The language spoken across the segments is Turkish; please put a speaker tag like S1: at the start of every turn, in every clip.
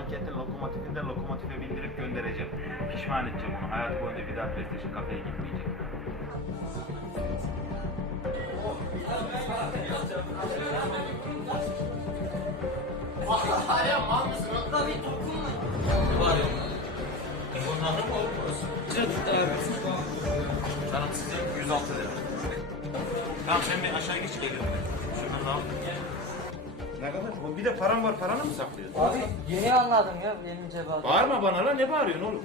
S1: Kentin lokomotifinden lokomotife bindirip göndereceğim. Pişman edeceğim onu. Hayatı boyunca bir daha PlayStation kafeye gitmeyecek.
S2: Ya mal mısın? Hatta bir dokunma. Ne var ya? Bunun anı mı olur burası? Çatıda abi.
S1: Canım size 106 lira. Tamam sen bir aşağı geç geliyorum. Şundan da al. Ne kadar? Bir de param var, paranı mı saklıyorsun?
S2: Abi yeni anladım ya benim cevabım.
S1: Bağırma bana lan, ne bağırıyorsun oğlum?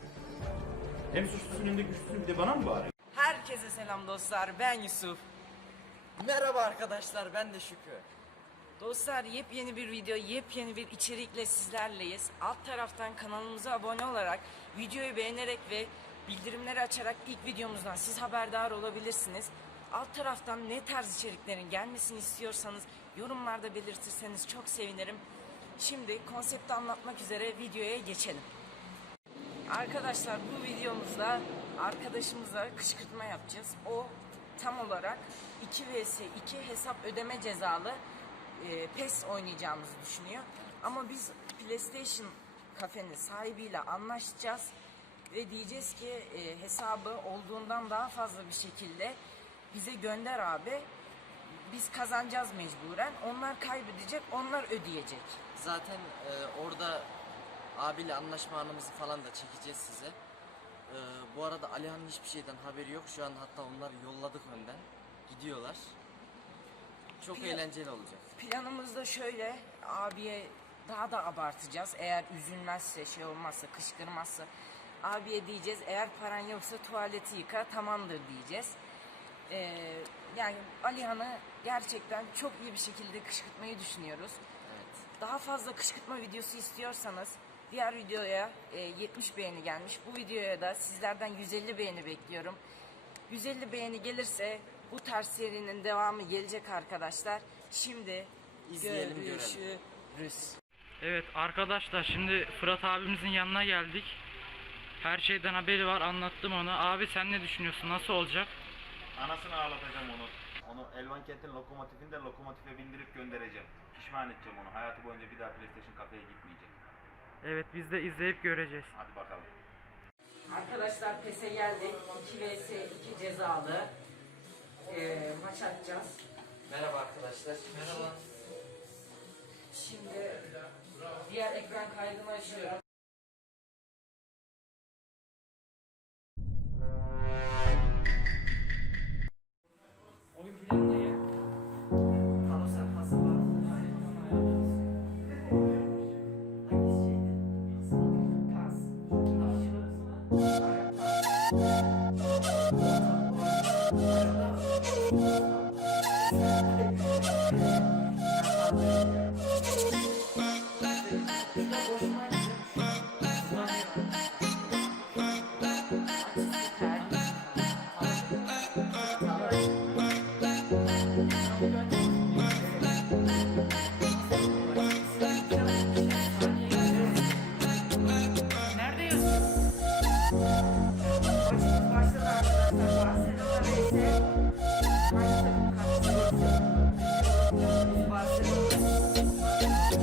S1: Hem suçlusun hem de güçlüsün, bir de bana mı bağırıyorsun?
S3: Herkese selam dostlar, ben Yusuf.
S2: Merhaba arkadaşlar, ben de Şükrü.
S3: Dostlar, yepyeni bir video, yepyeni bir içerikle sizlerleyiz. Alt taraftan kanalımıza abone olarak, videoyu beğenerek ve bildirimleri açarak ilk videomuzdan siz haberdar olabilirsiniz. Alt taraftan ne tarz içeriklerin gelmesini istiyorsanız yorumlarda belirtirseniz çok sevinirim. Şimdi konsepti anlatmak üzere videoya geçelim. Arkadaşlar, bu videomuzda arkadaşımıza kışkırtma yapacağız. O tam olarak 2 vs 2 hesap ödeme cezalı PES oynayacağımızı düşünüyor. Ama biz PlayStation kafenin sahibiyle anlaşacağız ve diyeceğiz ki hesabı olduğundan daha fazla bir şekilde bize gönder abi. Biz kazanacağız mecburen. Onlar kaybedecek, onlar ödeyecek.
S2: Zaten orada abiyle anlaşma anımızı falan da çekeceğiz size. Bu arada Alihan'ın hiçbir şeyden haberi yok. Şu an hatta onları yolladık önden. Gidiyorlar. Çok eğlenceli olacak.
S3: Planımız da şöyle, abiye daha da abartacağız. Eğer üzülmezse, şey olmazsa, kışkırmazsa abiye diyeceğiz, eğer paran yoksa tuvaleti yıka, tamamdır diyeceğiz. Yani Alihan'ı gerçekten çok iyi bir şekilde kışkırtmayı düşünüyoruz.
S2: Evet.
S3: Daha fazla kışkırtma videosu istiyorsanız diğer videoya 70 beğeni gelmiş. Bu videoya da sizlerden 150 beğeni bekliyorum. 150 beğeni gelirse bu tarz serinin devamı gelecek arkadaşlar. Şimdi
S2: İzleyelim,
S3: görüşürüz.
S4: Evet arkadaşlar, şimdi Fırat abimizin yanına geldik. Her şeyden haberi var, anlattım ona. Abi sen ne düşünüyorsun, nasıl olacak?
S1: Anasını ağlatacağım onu. Onu Elvan Kent'in lokomotifinden lokomotife bindirip göndereceğim. Pişman edeceğim onu. Hayatı boyunca bir daha PlayStation kafeye gitmeyecek.
S4: Evet, biz de izleyip göreceğiz.
S1: Hadi bakalım.
S3: Arkadaşlar PES'e geldik. 2 vs 2 cezalı maç atacağız.
S2: Merhaba arkadaşlar. Merhaba.
S3: Şimdi diğer ekran kaydını açıyorum. Oyun planı ne ya?
S2: Tamam sen hazırlan. Hangisi şeydi?
S3: Pas. Nerede yazıyor? Başladı arkadaşlar. Barcelona vs. Hangi takım karşısında? Barcelona.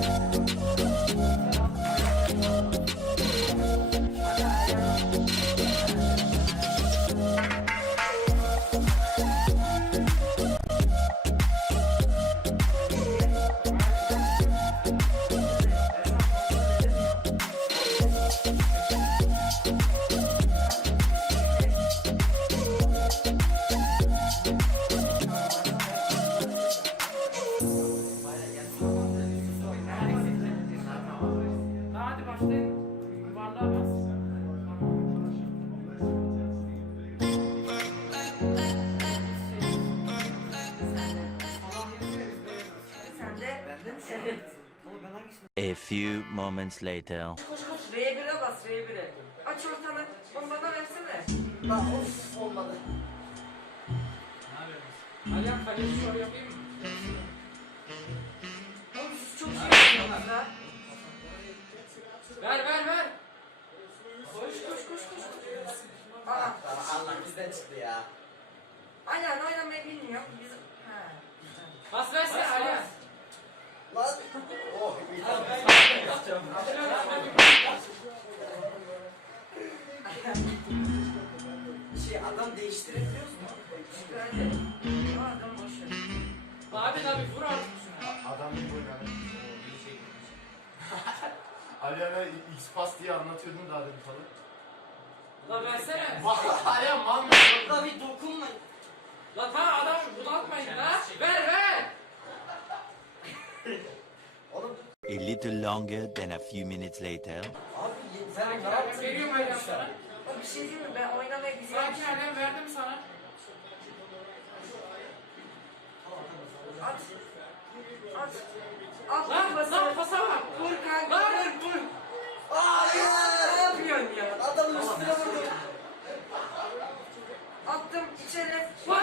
S3: Hadi başlayın. Yuvarlığa bas. Sen de? Evet.
S5: A few moments later.
S3: Koş koş R1'e bas R1'e. Aç ortanı. Onu bana versene.
S2: La of olmadı.
S3: Alihan kaleci şov yapayım mı? Oğlum siz çok iyi yapıyorsunuz ha. Ver. Koş. Aa,
S2: Allah bizden çıktı ya.
S3: Alihan oynamayı bilmiyor. Biz... Ha.
S6: Pas versene Alihan.
S2: Lan. Oh.
S6: Ben yapacağım.
S3: Değiştirebiliyoruz mu? Şükrü adam boş ver.
S4: Abi tabi vur artık şuna.
S1: Adam gibi oynadı. Bir şey gitmiş. Alihan'a X-Pass diye anlatıyordun daha demin falan.
S4: La versene.
S1: Alihan man mı?
S2: La bir dokunma.
S4: La tamam adam bulatmayın la. Ver.
S2: Oğlum
S5: A little longer than a few minutes later.
S2: abi sen ne
S4: Ben
S2: yaptın?
S4: veriyorum aynen sana.
S3: Bak bir şey diyeyim mi? Ben oynamaya güzel
S4: Sakin aynen verdim sana.
S3: At. At. At
S4: Lan
S3: pası.
S4: pasa bak.
S3: Vur kanka.
S4: Lan vur.
S3: Ne yapıyorsun ya?
S2: Adamın üstüne vurdu.
S3: Attım içeri.
S4: Lan.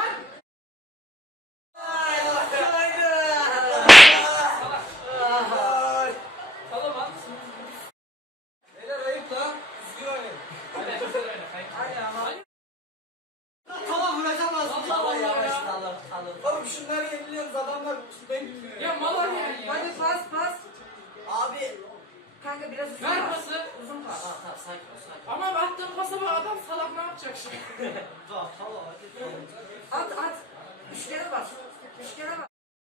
S4: Salam at.
S2: Beyler ayıp lan. Düzgün oynayın.
S4: Hadi güzel oyna.
S3: Hadi ama.
S2: Tamam bırakamaz.
S4: Allah Allah ya.
S2: Oğlum şunları yeniliyoruz adamlar benim.
S4: Ya mal oynayan ya.
S3: Hadi pas.
S2: Abi.
S3: Kanka biraz uzun
S4: Ver
S3: pas.
S4: pası.
S3: Uzun pas.
S2: Tamam sakin ol sakin.
S4: Ama attığın pasa bak adam salak ne yapacak şimdi?
S2: Tamam hadi.
S3: At. Üçgene bas. Üçgene bas.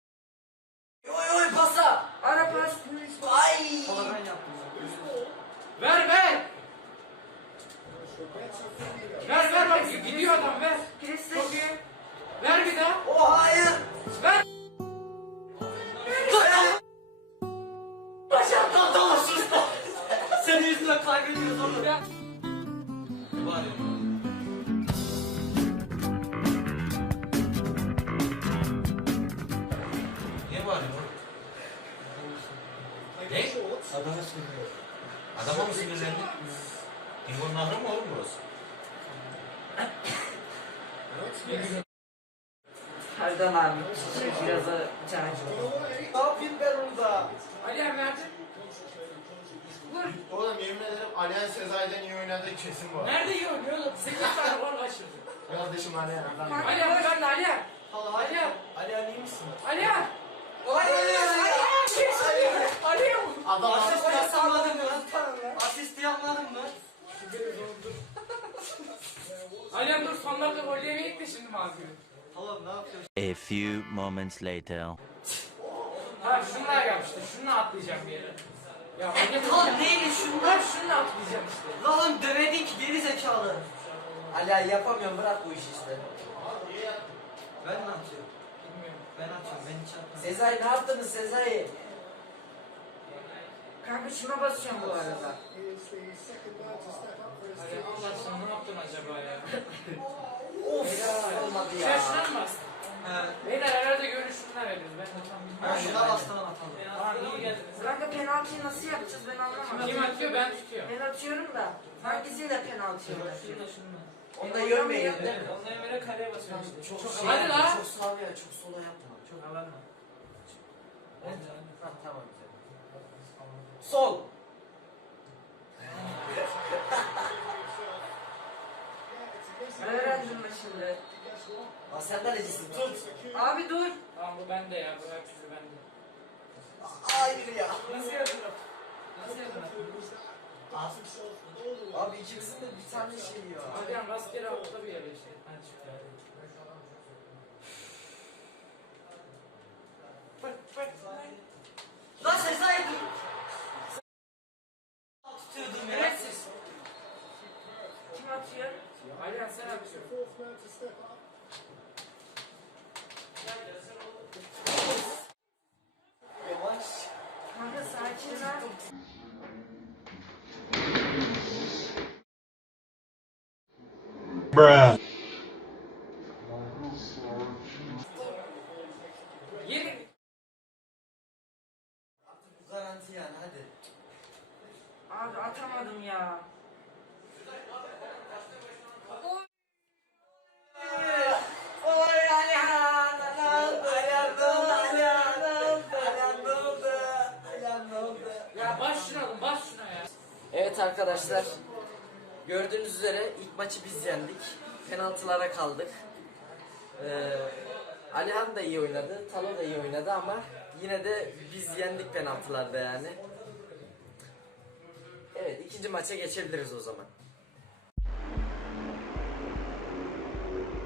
S2: Oy pasa.
S3: Ara pas.
S2: Ay. Falan yaptım.
S4: Ver. Ver bak gidiyor adam ver.
S3: Presle.
S4: Çok iyi. Ver bir daha.
S2: O hayır.
S4: Ver.
S2: Başaktan dolaşırız. Senin yüzünden kaybediyoruz oğlum.
S4: Ya.
S1: Niye bağırıyor? Ne?
S2: Adamı sürüyor.
S1: Adama mı sinirlendin? İngon Nahri mı oğlum burası?
S3: Erdan abi. Biraz da çay.
S2: Ne yapayım ben orada?
S4: Ali abi nerede?
S1: Oğlum yemin ederim Alihan Sezai'den iyi oynadığı kesin var.
S4: Nerede yiyor? Ne oğlum? 8 tane var kaçırdı.
S1: Kardeşim Alihan adam.
S4: Ali abi ben de Ali abi. Ali abi.
S2: Ali Ali iyi misin?
S4: Ali abi. Ali abi.
S1: Adam
S2: Asist
S1: hasta.
S2: yapmadın mı? Asist yapmadın mı?
S4: Ali abi dur son dakika gol yemeyek de şimdi mazgülü.
S2: Oğlum ne yapıyorsun?
S5: A few moments later.
S4: Ha şunlar yapmıştı. Şunu atlayacağım bir yere. Ya
S2: Lan neydi şunlar?
S4: şunu atlayacağım işte.
S2: Lan oğlum demedin ki geri zekalı. Ali Ali yapamıyorum bırak bu işi işte. Ben ne yapıyorum?
S4: Bilmiyorum.
S2: Ben atıyorum ben hiç atmıyorum. Sezai ne yaptınız Sezai?
S3: Kanka şuna basacağım bu arada.
S4: Ali Allah sen ne yaptın acaba ya?
S2: Of olmadı
S4: Sen
S2: ya.
S4: şuna mı bastın? Beyler herhalde görüşümden veririz. Ben de tam bilmiyorum.
S2: Ben şuna bastım atalım.
S4: Tamam iyi geldiniz.
S3: Kanka penaltıyı nasıl yapacağız ben anlamadım.
S4: Kim atıyor ben tutuyorum.
S3: Ben atıyorum da hangisiyle penaltı yiyorlar?
S4: Şununla.
S2: Onu da görmeyin değil mi?
S4: Ondan evvel kaleye basıyorum işte.
S2: Çok
S4: Hadi
S2: şey,
S4: la.
S2: çok sağ ya çok sola yapma.
S4: Çok alanma.
S2: Ha tamam güzel. Sol.
S3: Öğrendim ben şimdi.
S2: Aa sen de necisin tut.
S3: Abi dur.
S4: Tamam bu bende ya. Bu herkesi bende.
S2: Hayır ya.
S4: Nasıl yaptın? Nasıl yaptın?
S2: Abi ikimizin de bir tane şey ya.
S4: Abi yani rastgele atla bir yere işte. Hadi çıktı hadi.
S2: Lan Sezai dur. Tutuyordum ya.
S4: Evet siz.
S3: Kim atıyor?
S4: Alihan sen atıyorsun.
S2: Yavaş.
S3: Kanka sakin lan.
S4: Yeni.
S2: Bu garanti yani hadi.
S3: Abi atamadım ya.
S2: Oy Alihan. Alihan ne oldu? Alihan ne oldu? Alihan ne oldu? Alihan ne oldu?
S4: Ya baş şuna oğlum baş şuna ya.
S2: Evet arkadaşlar. Gördüğünüz üzere ilk maçı biz yendik. Penaltılara kaldık. Alihan da iyi oynadı. Talo da iyi oynadı ama yine de biz yendik penaltılarda yani. Evet ikinci maça geçebiliriz o zaman.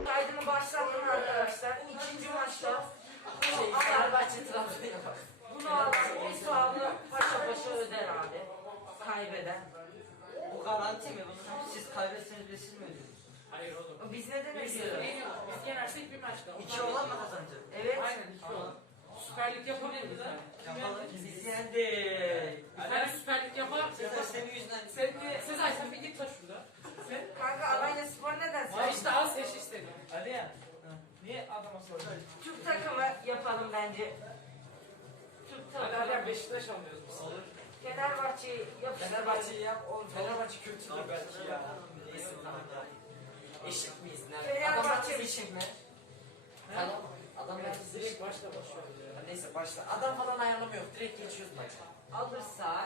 S3: Kaydını başlattım arkadaşlar. İkinci maçta
S2: Fenerbahçe Trabzon'a bak.
S3: bunu alan hesabı paşa paşa öder abi. Kaybeden.
S2: Bu garanti mi? Bunu siz kaybetseniz de siz mi ödüyorsunuz?
S6: Hayır oğlum.
S3: Biz ne demek
S6: Biz
S3: istiyoruz?
S6: yenersek bir maçta.
S2: 2 olan mı kazanacak?
S3: Evet.
S6: Aynen 2 olan. Süper Lig yapabilir miyiz?
S2: Yapalım. Biz yendik.
S6: Bir tane Süper Lig yapar.
S2: Sefer senin yüzünden.
S6: Sezai sen bir git la şurada. Sen.
S3: Kanka Alanya Spor neden
S6: Ya işte al seç istedi.
S2: Hadi ya.
S6: Niye adama soruyorsun?
S3: Türk takımı yapalım bence. Türk
S6: Hadi
S3: takımı.
S6: hadi Beşiktaş alıyoruz biz. Olur.
S3: Fenerbahçe'yi yapıştıralım.
S2: Fenerbahçe'yi yap. Oğlum Fenerbahçe kötü belki ya. Neyse tamam da. Eşit miyiz?
S3: Fenerbahçe
S2: eşit mi? Tamam. Adam herkes eşit.
S6: Direkt başla başlıyor.
S2: Neyse başla. Adam falan ayarlama yok. Direkt geçiyoruz maça.
S3: alırsa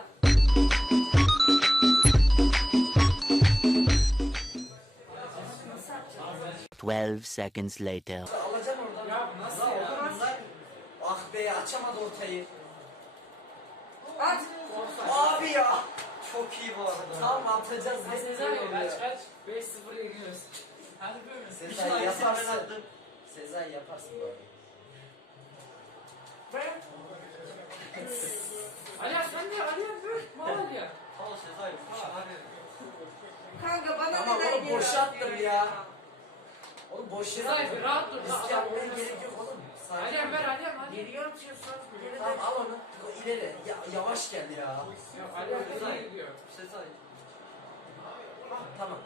S5: 12 seconds later.
S2: Alacaksın oradan.
S6: Ya nasıl ya?
S2: Bunlar... Ah be açamadı ortayı.
S3: at.
S2: Abi ya. Çok iyi bu arada. Tamam atacağız.
S6: Sen Sezai kaç? 5-0 yeniyoruz. Hadi böyle.
S2: Sezai yaparsın. Sezai yaparsın bu arada.
S3: Ben
S6: Aliya sen de Aliya böyle. Mal Aliya.
S2: Tamam Sezai.
S3: kanka bana
S2: Tamam
S3: neden
S2: oğlum
S3: geri
S2: boşa
S3: atıyor
S2: attım ya. Oğlum boş yere
S6: Sezai
S2: attım.
S6: bir rahat dur.
S2: Risk yapmaya gerek yok oğlum. Sakin
S6: Aliya
S2: ol.
S6: ver Aliya hadi.
S3: Geri atıyorsun. Geri
S2: Tamam al onu. İleri. Yavaş gel ya.
S6: Yok Aliya
S2: Sezai.
S6: iyi gidiyor.
S2: Sezai. Ah, tamam.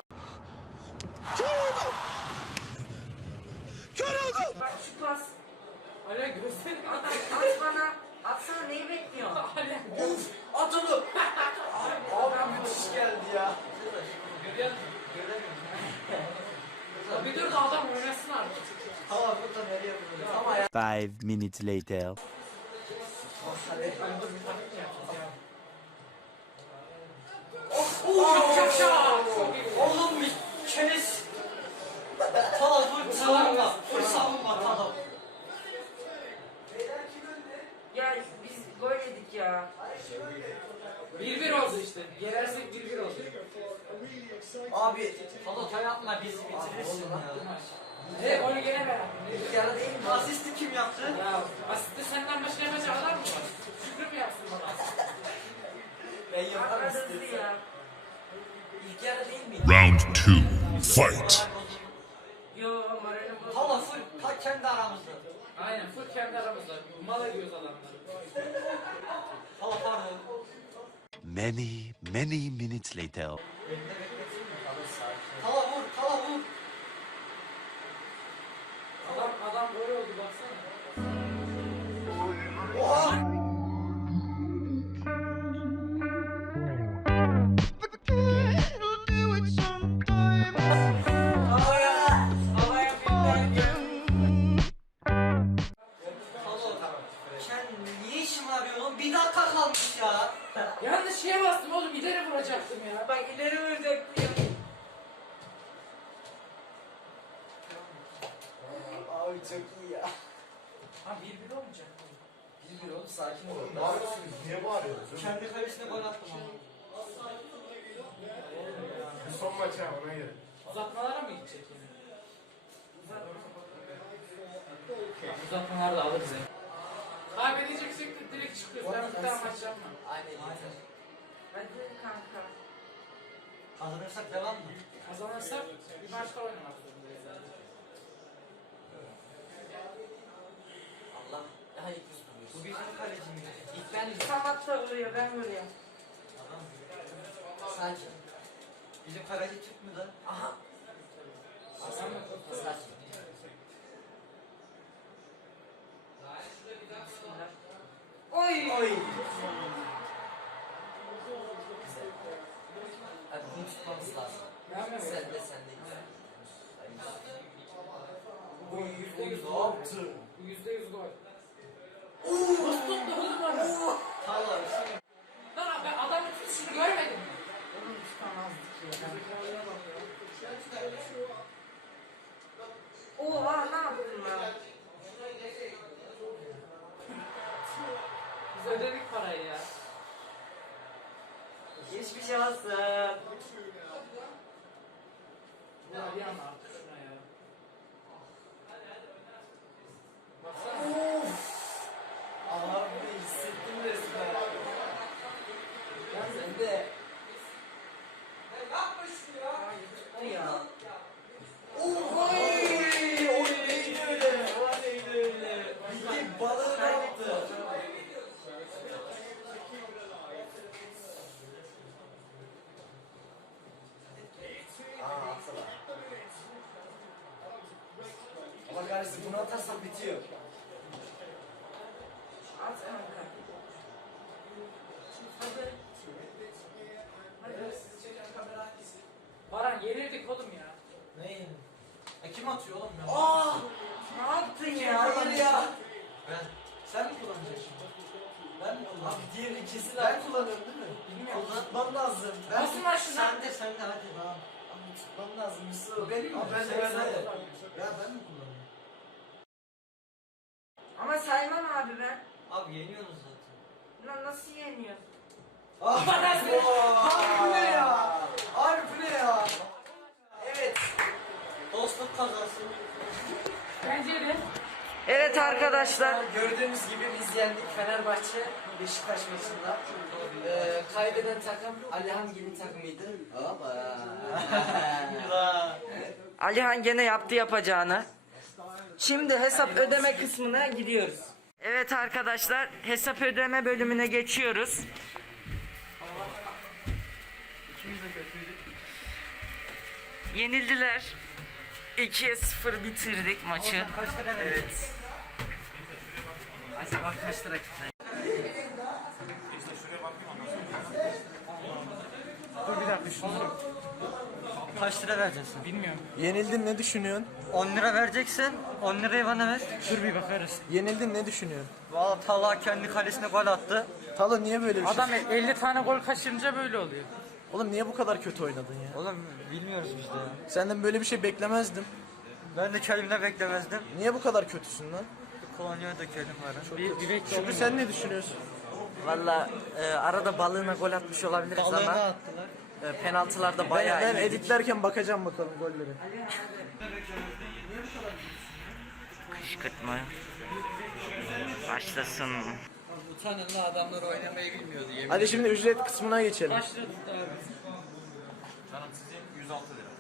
S3: Bak şu pas.
S6: Aliya gösterin.
S3: At bana. Atsana neyi bekliyorsun?
S6: Aliya.
S2: Of! At onu! Abi müthiş geldi ya.
S6: Görüyor musun? Ya bir dur da adam oynasın artık.
S2: Tamam burada nereye yapıyoruz? Tamam ya.
S5: 5 minutes later.
S2: Hadi.
S6: Ben dur bir taktik yapacağız ya.
S2: Çok
S6: yaşa! Çok iyi.
S2: Oğlum bir çeniz. Tamam full savunma. Full savunma tamam.
S3: Gel biz gol yedik ya.
S6: 1-1 oldu işte. Yenersek 1-1 oldu.
S2: Abi Falota yapma bizi bitirirsin ya.
S6: He onu gene ben yaptım.
S2: İlk yarı değil mi? Asisti kim yaptı?
S6: Ya asitte senden başka yapacak adam mı var? Şükrü mü yapsın bana?
S2: Ben yaparım
S3: Hızlı
S2: istiyorsan.
S3: ya.
S2: İlk yarı değil mi?
S7: Round 2. Fight.
S3: Yo moralim bozuldu.
S2: Hala full kendi aramızda.
S6: Aynen full kendi aramızda. Mal ediyoruz adamları.
S2: Hala pardon.
S5: Many minutes later.
S2: Hala vur, hala vur.
S6: Adam böyle oldu baksana.
S2: Oha! Niye işimi arıyorsun oğlum? Bir dakika kalmış ya.
S6: Yanlış şeye bastım oğlum ileri vuracaktım ya.
S3: Bak ileri vuracaktı ya.
S2: Abi çok iyi ya.
S6: Ha 1-1 olmayacak.
S2: Bir oğlum sakin ol.
S1: Bağırıyorsunuz, niye bağırıyorsunuz?
S2: Kendi kalesine gol attım ama.
S1: Bir son maç ha, ona göre.
S6: Uzatmalara mı gidecek yani? Uzatmalar da alır bize. Kaybedeceksek de direkt çıkıyoruz. Ben bir daha maç yapmam.
S2: Aynen yeter.
S3: Hadi kanka.
S2: Kazanırsak devam mı?
S6: Kazanırsak bir maçta oynamak zorundayız zaten.
S2: Allah. Daha ilk biz vuruyoruz. Bu bizim kalecimiz. İlk ben
S3: Samat da vuruyor ben vuruyorum.
S2: Sakin. Bizim kaleci Türk mü da? Aha. Sakin.
S3: Oy.
S2: Oy. Hadi bunu tutmamız lazım.
S6: Ne yapayım?
S2: Sen de sen de. Oy %100 ne yaptı?
S6: %100 gol. Nasıl tuttu oğlum onu?
S2: Tamam.
S6: Lan ben adamın tutuşunu görmedim mi?
S3: Oğlum tutamazdık ya. Oha ne yaptın lan?
S6: Biz ödedik parayı ya.
S2: Geçmiş olsun.
S6: Ya bir an artık şuna ya.
S2: de. Ya yapma şunu ya. Ya. Oy neydi öyle? O neydi öyle? Bildiğin balığı ne yaptı? Ama kardeşim bunu atarsan bitiyor.
S3: At kanka. Hadi.
S6: Baran yenildik oğlum ya.
S2: Neyin? Kim atıyor oğlum ya?
S3: Ne yaptın ya?
S2: Hayır ya. Ben. Sen mi kullanacaksın? Ben mi kullanıyorum? Abi diğer ikisi de ben kullanıyorum değil mi? Bilmiyorum. Kullanmam lazım. Ben
S3: Nasıl lan şunu?
S2: Sen de hadi tamam. Ama tutmam lazım. Yusuf. Benim mi? Ben de Ya ben mi kullanıyorum?
S3: Ama saymam abi ben.
S2: Abi yeniyorsunuz zaten.
S3: Lan nasıl yeniyor?
S2: Abi bu ne ya? Abi bu ne ya? Evet. Dostluk kazası.
S6: Bence de.
S3: Evet arkadaşlar.
S2: Gördüğünüz gibi biz yendik Fenerbahçe Beşiktaş maçında. Kaybeden takım Alihan Gil'in takımıydı.
S3: Alihan gene yaptı yapacağını. Şimdi hesap ödeme kısmına gidiyoruz. Evet arkadaşlar, hesap ödeme bölümüne geçiyoruz. Yenildiler. 2'ye 0 bitirdik maçı. Evet.
S2: Acaba kaç lira gitti?
S1: İşte şuraya bakayım ondan sonra.
S2: Kaç lira vereceksin?
S4: Bilmiyorum.
S8: Yenildin ne düşünüyorsun?
S2: 10 lira vereceksin. 10 lirayı bana ver.
S4: Dur bir bakarız.
S8: Yenildin ne düşünüyorsun?
S2: Valla Talha kendi kalesine gol attı.
S8: Talo niye böyle bir şey?
S4: Adam 50 tane gol kaçırınca böyle oluyor.
S8: Oğlum niye bu kadar kötü oynadın ya?
S2: Oğlum bilmiyoruz biz de ya.
S8: Senden böyle bir şey beklemezdim.
S2: Ben de kendimde beklemezdim.
S8: Niye bu kadar kötüsün lan?
S2: Kolonya dökelim bari.
S4: Bir bekle
S8: Şükrü sen ne düşünüyorsun?
S2: Valla arada balığına gol atmış olabiliriz ama
S8: attılar.
S2: penaltılarda bayağı
S8: Ben
S2: iyi.
S8: editlerken bakacağım bakalım golleri.
S3: Kışkırtma. Başlasın.
S2: Utanın da adamlar oynamayı bilmiyordu yemin.
S8: Hadi şimdi ücret kısmına geçelim.
S4: Kaç lira tuttu abi?
S1: Canım sizin 106 lira.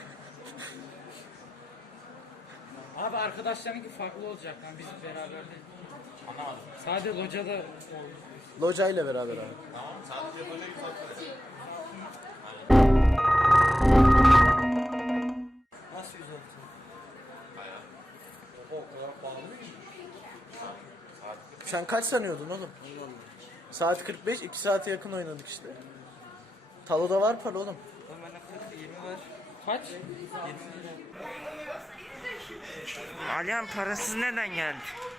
S4: Abi arkadaşlarınki farklı olacak lan biz beraber değil.
S1: Anlamadım.
S4: Sadece locada
S8: Loca ile beraber abi.
S1: Tamam sadece böyle 106 lira.
S2: Nasıl 106?
S1: Bayağı.
S8: Sen kaç sanıyordun oğlum? Saat 45, 2 saate yakın oynadık işte. Talo'da var para oğlum.
S2: Oğlum bende 40 20 var.
S4: kaç?
S3: Alihan parasız neden geldi?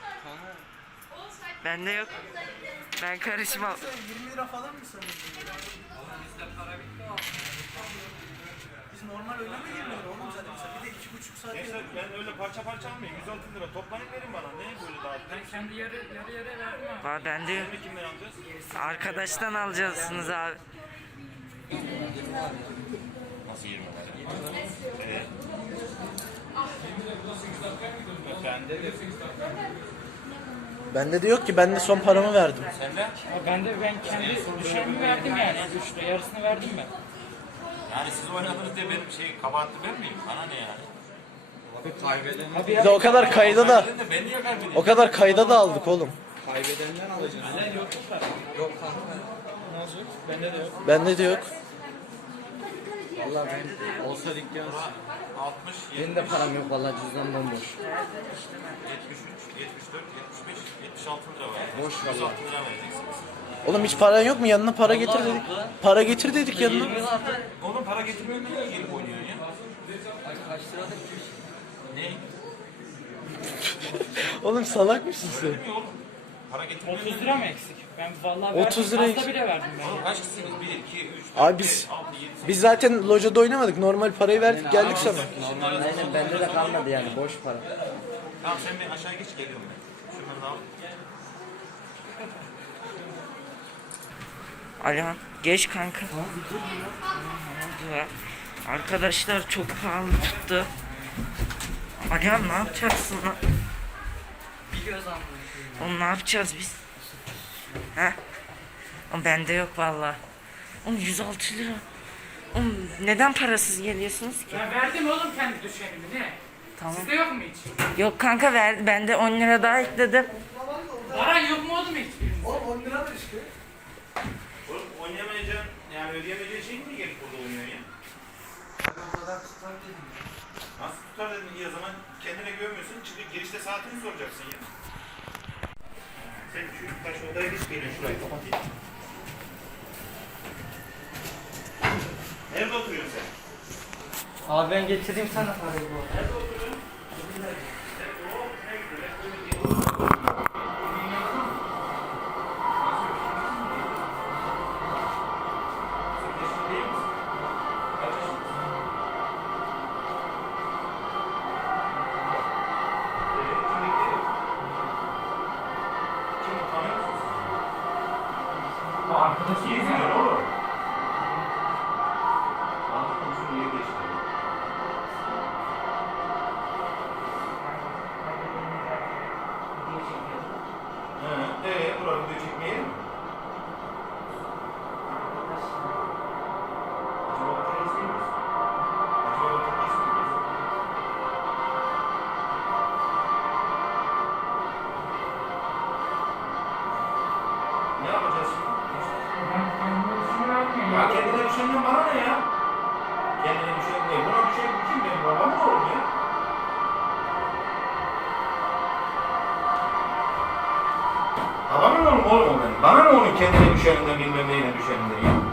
S3: Bende yok. Ben karışmam.
S8: 20 lira falan mı sanıyorsun? Biz normal oynamaya girmiyoruz oğlum zaten. Bir de 2,5 saat
S1: Gençler ben öyle parça parça almayayım. 106 lira toplayın verin bana. Ne böyle dağıttın?
S4: Ben kendi yarı verdim abi.
S3: Var bende yok.
S1: Şimdi kimden alacağız?
S3: Arkadaştan alacaksınız abi.
S1: Nasıl 20 lira? Bende de.
S8: Bende de yok ki, ben de son paramı verdim.
S1: Sende?
S4: Ben kendi düşenimi verdim yani. 3 lira yarısını verdim ben.
S1: Yani siz oynadınız diye benim kabahatli ben miyim? Bana ne yani?
S4: Abi
S8: Bir de o kadar kayda da,
S1: Ben de ben niye kaybediyorum?
S8: o kadar kayda da aldık oğlum.
S4: bende de yok.
S8: Bende de yok.
S2: Valla ben olsa dükkan.
S1: 60,
S2: Benim de param yok valla cüzdan bomboş.
S1: 73, 74, 75, 76 lira var.
S2: Boş
S1: 106
S2: valla.
S1: lira vereceksiniz.
S8: Oğlum hiç paran yok mu? Yanına para getir
S2: Vallahi
S8: dedik.
S2: yok lan.
S8: Para getir dedik yanına.
S2: 20 vardı.
S1: Oğlum para getirmiyor niye gelip oynuyorsun ya?
S2: Ay kaç liradır ki?
S1: Ne?
S8: Oğlum salak mısın sen?
S1: Bilmiyor oğlum. Para getirmiyor
S4: 30 lira mı eksik? Ben vallahi
S8: 30
S4: verdim.
S8: lira
S4: Fazla
S8: eksik.
S4: bile verdim ben.
S1: Oğlum kaç kişisiniz? 1, 2, 3, 4,
S8: Abi
S1: 5,
S8: biz
S1: 6, 7, 8.
S8: biz zaten locada oynamadık. Normal parayı verdik geldik sana.
S2: Aynen bende de kalmadı yani boş para.
S1: Tamam sen bir aşağı geç geliyorum ben. Şunları da al.
S3: Alihan geç kanka. Ne oldu ya? Arkadaşlar çok pahalı tuttu. Alihan ne yapacaksın lan?
S2: Bir göz aldım.
S3: Oğlum ne yapacağız biz? He? Oğlum bende yok vallahi. Oğlum 106 lira. Oğlum neden parasız geliyorsunuz ki?
S6: Ben verdim oğlum kendi düşenimi ne?
S3: Tamam.
S6: Sizde yok mu hiç?
S3: Yok kanka verdi. Ben de 10 lira daha ekledim.
S6: Paran yok mu oğlum hiçbiriniz?
S8: Oğlum 10 liradır işte.
S1: Oğlum oynayamayacağın, yani ödeyemeyeceğin şey mi gelip burada oynuyorsun ya? Nasıl tutar dedim, iyi o zaman kendine güvenmiyorsun, çıkıp girişte saatini soracaksın ya. Sen şu taş odaya geç gelin, şurayı kapatayım. Nerede oturuyorsun sen?
S2: Abi ben getireyim sana parayı bu.
S1: Nerede oturuyorsun?
S6: Arkadaşım
S1: İyi biliyor oğlum. Altı komşunun yeri geçti. Buranın video çekmeye mi? Acaba otel istiyor musun? Acaba otel istiyor musun? Ne yapacağız şimdi? Ya kendine düşenden bana ne ya? Kendine düşen ne? Buna düşen kim benim babam mı oğlum ya? Babamın oğlum o benim. Bana ne onun kendine düşeninden bilmem neyine düşeninden ya?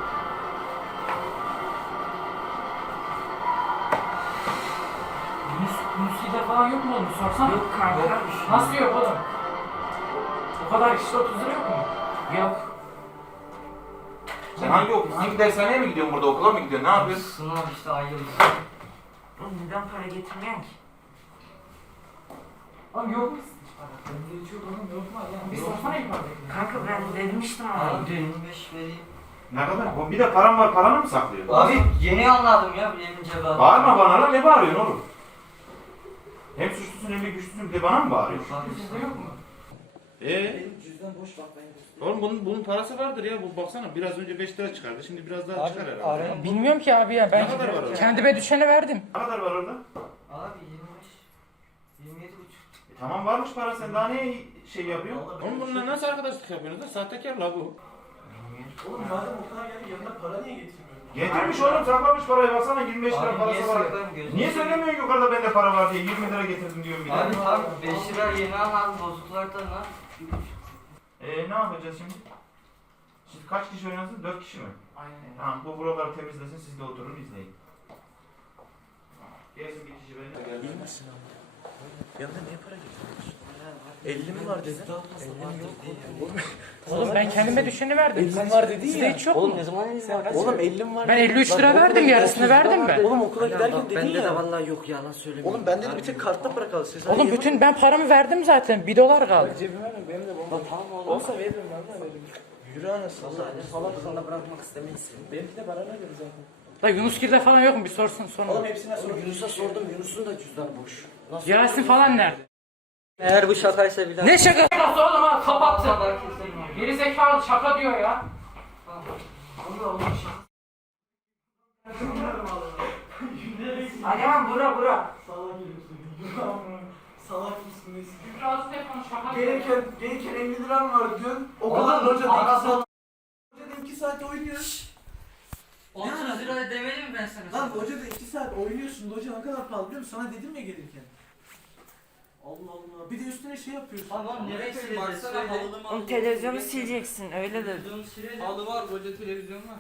S6: Yunus'da falan yok mu oğlum? Sorsana.
S3: Yok kanka.
S6: Nasıl yok oğlum? O kadar işte 30 lira yok mu? Yok.
S1: Sen hangi dershaneye mi gidiyorsun burada, okula mı gidiyorsun, ne yapıyorsun?
S2: Sınav işte ayrıldı.
S3: Oğlum neden para getirmiyorsun ki?
S6: Oğlum yok mu? Bende hiç yok oğlum yok mu? Ya bir sorsana yukarıdaki.
S3: Kanka ben demiştim ama.
S2: Abi 25 vereyim.
S1: Ne kadar? Bir de param var, paranı mı saklıyorsun?
S2: Abi yeni anladım ya benim cevabı.
S1: Bağırma bana lan, ne bağırıyorsun oğlum? Hem suçlusun hem de güçlüsün, bir de bana mı bağırıyorsun?
S6: Sizde yok mu?
S2: Benim cüzdan boş bak ben göstereyim.
S1: Oğlum bunun parası vardır ya, bu baksana biraz önce 5 lira çıkardı, şimdi biraz daha çıkar herhalde.
S6: Bilmiyorum ki abi ya ben
S1: Ne kadar var orada?
S6: kendime düşene verdim.
S1: Ne kadar var orada?
S2: Abi 25. 27,5.
S1: Tamam varmış para, sen daha niye şey yapıyorsun? Oğlum bununla nasıl arkadaşlık yapıyorsunuz da, sahtekar la bu.
S8: Oğlum madem o kadar geldi yanında para niye getirmiyorsun?
S1: Getirmiş oğlum, saklamış parayı, baksana 25 lira
S2: Abi
S1: parası
S2: niye
S1: var.
S2: saklarım gözünü
S1: Niye
S2: seveyim?
S1: söylemiyorsun yukarıda bende para var diye, 20 lira getirdim diyorum bir de.
S2: Abi tamam 5 lira yeni anladım bozuklardan lan.
S1: Ne yapacağız şimdi? Siz kaç kişi oynuyorsunuz? 4 kişi mi?
S6: Aynen.
S1: Tamam, bu buraları temizlesin, siz de oturun izleyin. Gelsin bir kişi benimle
S8: İyi misin abi? Yanında niye para getiriyorsun? 50 mi var dedin? 50 yok.
S6: Oğlum ben kendime düşeni verdim.
S8: 50 var dedin
S6: Sizde
S8: ya.
S6: hiç yok mu?
S2: ne zaman var?
S8: Oğlum 50 var.
S6: Ben 53 lira verdim, yarısını verdim ben.
S8: Oğlum okula giderken dedin
S2: Bende
S8: ya.
S2: de vallahi yok yalan söylemiyorum.
S8: Oğlum bende de bir tek kartta para kaldı. Siz
S6: Oğlum bütün ben paramı verdim zaten. 1 dolar kaldı.
S8: Cebime ver, benim de bomba.
S2: Tamam oğlum.
S8: Olsa veririm ben de veririm. Yürü anasını.
S2: Vallahi sana bırakmak istemeyiz seni.
S8: Benimki de bana göre zaten.
S6: La Yunusgil'de falan yok mu? Bir sorsun sonra.
S8: Oğlum hepsine sor.
S2: Yunus'a sordum Yunus'un da cüzdan boş. Nasıl?
S6: Yasin falan nerede?
S2: Eğer bu şakaysa bir daha.
S6: Ne şaka? Nasıl oğlum ha kapattı.
S2: Sabah
S6: Geri zekalı şaka diyor ya.
S3: Alihan bura.
S8: Salak mısın neyse.
S6: Biraz telefonu şaka diyor.
S8: Gelirken 50 liram var dün. O kadar
S2: Oğlum,
S8: hoca da 2
S2: arada-
S8: saat. Hoca da 2 saat oynuyor.
S2: 30 lira demedim mi ben sana?
S8: Lan hoca da 2 saat oynuyorsun. Hoca ne kadar pahalı biliyor musun? Sana dedim ya gelirken. Allah Allah. Bir de üstüne şey yapıyorsun.
S2: Tamam nereye sileceğiz?
S6: Baksana halılı
S3: Oğlum televizyonu sileceksin öyle de.
S6: Halı var, koca televizyon var.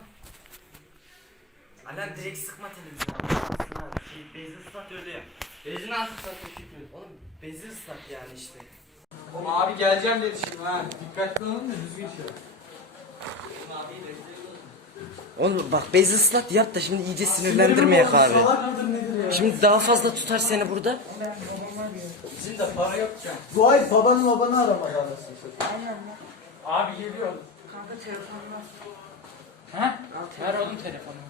S2: Ala direkt sıkma televizyonu. Bezi ıslat öyle ya. Bezi nasıl ıslatıyor Şükrü? Oğlum bezi ıslat yani işte.
S6: Abi geleceğim dedi şimdi ha. Dikkatli olun da düzgün şey.
S2: Oğlum bak bezi ıslat yap da şimdi iyice sinirlendirmeyek abi.
S8: Salak mıdır nedir ya?
S2: Şimdi daha fazla tutar seni burada.
S6: Bizim de para yok ya.
S8: Bu ay babanı aramadı anasını satayım.
S6: Abi geliyor.
S3: Kanka telefonla.
S6: Ha? Ver oğlum telefonumu.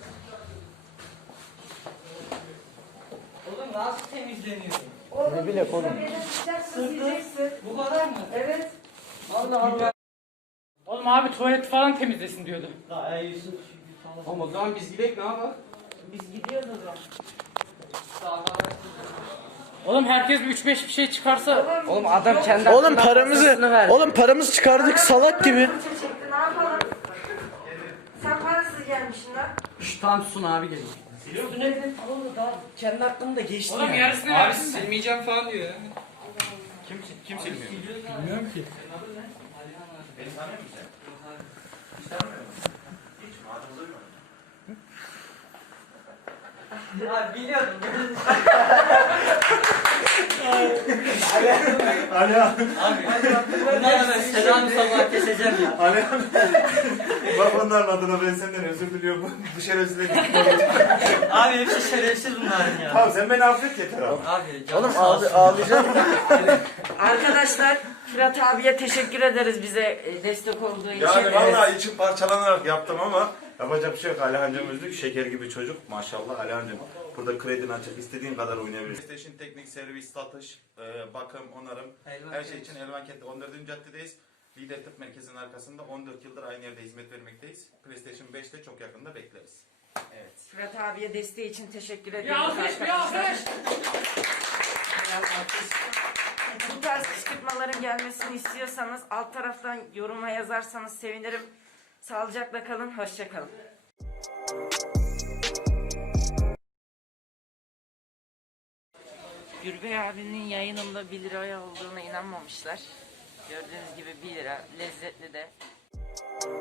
S2: Oğlum nasıl temizleniyor?
S8: Ne bileyim oğlum.
S2: Bu kadar mı?
S3: Evet.
S2: Allah Allah.
S6: Oğlum
S4: Oğlum abi tuvalet falan temizlesin diyordu.
S6: Oğlum o zaman biz gidelim ne yapalım?
S3: Biz gidiyoruz o zaman.
S4: Oğlum herkes bir 3-5 bir şey çıkarsa.
S2: Oğlum adam kendi
S8: Oğlum
S2: aklından
S8: paramızı,
S2: fazlasını verdi.
S8: oğlum paramızı çıkardık salak gibi.
S3: Çekti, ne yapalım? Sen parasız gelmişsin lan.
S6: Şşş tamam susun abi gelin.
S2: Üstüne bir de oğlum daha kendi aklımda geçti
S4: Oğlum
S2: ya.
S4: yarısını
S6: Abi
S4: versin de.
S6: silmeyeceğim falan diyor ya.
S1: Kim silmiyor?
S6: Bilmiyorum ki.
S1: Beni tanıyor musun sen? Hiç tanımıyor musun? Hiç mi? Adını duymadın mı?
S2: Abi biliyordum. Bundan ben selam sabah keseceğim ya.
S1: Bak onların adına ben senden özür diliyorum. Dışarı özür dilerim.
S2: Abi hepsi şerefsiz bunların ya.
S1: Tamam sen beni affet yeter abi.
S2: Abi canım
S8: Oğlum
S2: sağ olsun.
S8: ağlayacağım.
S3: Arkadaşlar Fırat abiye teşekkür ederiz bize destek olduğu için.
S1: Yani vallahi içim parçalanarak yaptım ama yapacak bir şey yok. Alihan'cım üzdük. Şeker gibi çocuk. Maşallah Alihan'cım. Burada kredini açıp istediğin kadar oynayabilirsin. PlayStation teknik servis, satış, bakım, onarım. Her şey için Elvan Kent'te 14. caddedeyiz. Lider Tıp Merkezi'nin arkasında 14 yıldır aynı yerde hizmet vermekteyiz. PlayStation 5'te çok yakında bekleriz. Evet.
S3: Fırat abiye desteği için teşekkür
S4: Bir
S3: ediyoruz
S4: alkış bir
S3: arkadaşlar.
S4: alkış.
S3: Bu tarz kışkırtmaların gelmesini istiyorsanız alt taraftan yoruma yazarsanız sevinirim. Sağlıcakla kalın, hoşça kalın. Gürbey abinin yayınında 1 liraya olduğuna inanmamışlar. Gördüğünüz gibi 1 lira, lezzetli de.